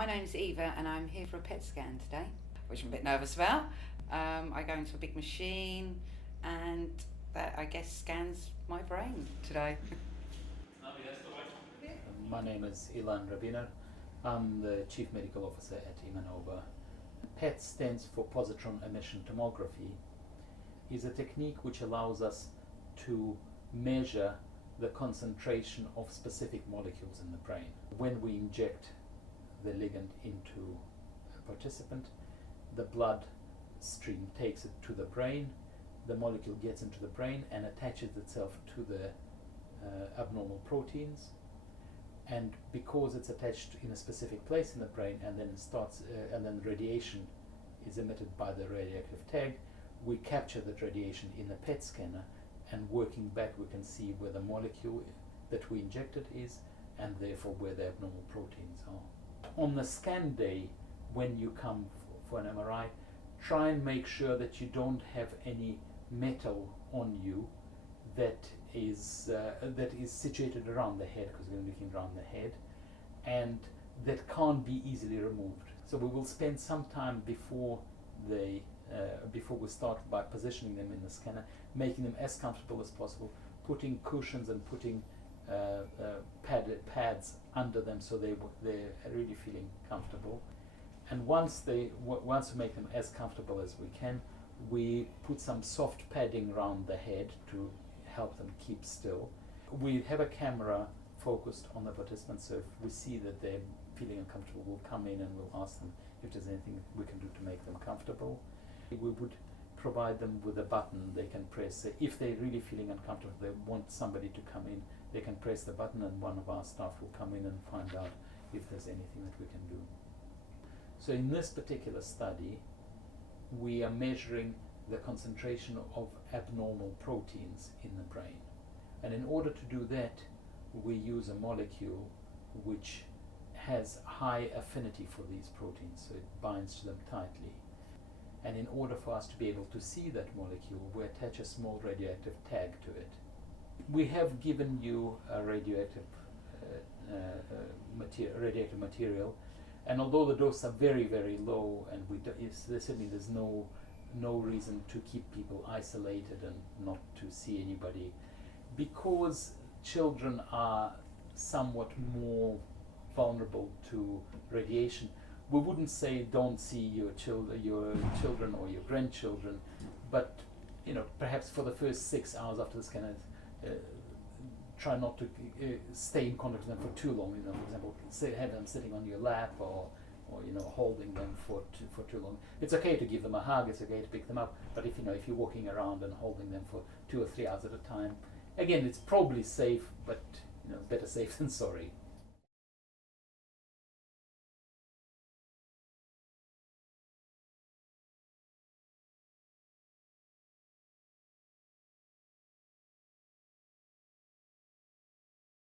My name's Eva and I'm here for a PET scan today, which I'm a bit nervous about. I go into a big machine and that, I guess, scans my brain today. My name is Ilan Rabiner. I'm the Chief Medical Officer at Imanova. PET stands for Positron Emission Tomography. Is a technique which allows us to measure the concentration of specific molecules in the brain. When we inject the ligand into a participant, the blood stream takes it to the brain, the molecule gets into the brain and attaches itself to the abnormal proteins, and because it's attached in a specific place in the brain and then radiation is emitted by the radioactive tag, we capture that radiation in the PET scanner, and working back we can see where the molecule that we injected is and therefore where the abnormal proteins are. On the scan day, when you come for an MRI, try and make sure that you don't have any metal on you that is situated around the head, because we're looking around the head, and that can't be easily removed. So we will spend some time before we start by positioning them in the scanner, making them as comfortable as possible, putting cushions and putting pads under them so they're really feeling comfortable. And once we make them as comfortable as we can, we put some soft padding around the head to help them keep still. We have a camera focused on the participants, so if we see that they're feeling uncomfortable, we'll come in and we'll ask them if there's anything we can do to make them comfortable. We would provide them with a button they can press. If they're really feeling uncomfortable, they want somebody to come in, they can press the button and one of our staff will come in and find out if there's anything that we can do. So in this particular study, we are measuring the concentration of abnormal proteins in the brain. And in order to do that, we use a molecule which has high affinity for these proteins, so it binds to them tightly. And in order for us to be able to see that molecule, we attach a small radioactive tag to it. We have given you a radioactive material, and although the doses are very, very low, and there's no reason to keep people isolated and not to see anybody, because children are somewhat more vulnerable to radiation. We wouldn't say don't see your children or your grandchildren, but perhaps for the first 6 hours after the scan, try not to stay in contact with them for too long. For example, have them sitting on your lap or holding them for too long. It's okay to give them a hug. It's okay to pick them up. But if you're walking around and holding them for 2 or 3 hours at a time, again, it's probably safe, but better safe than sorry.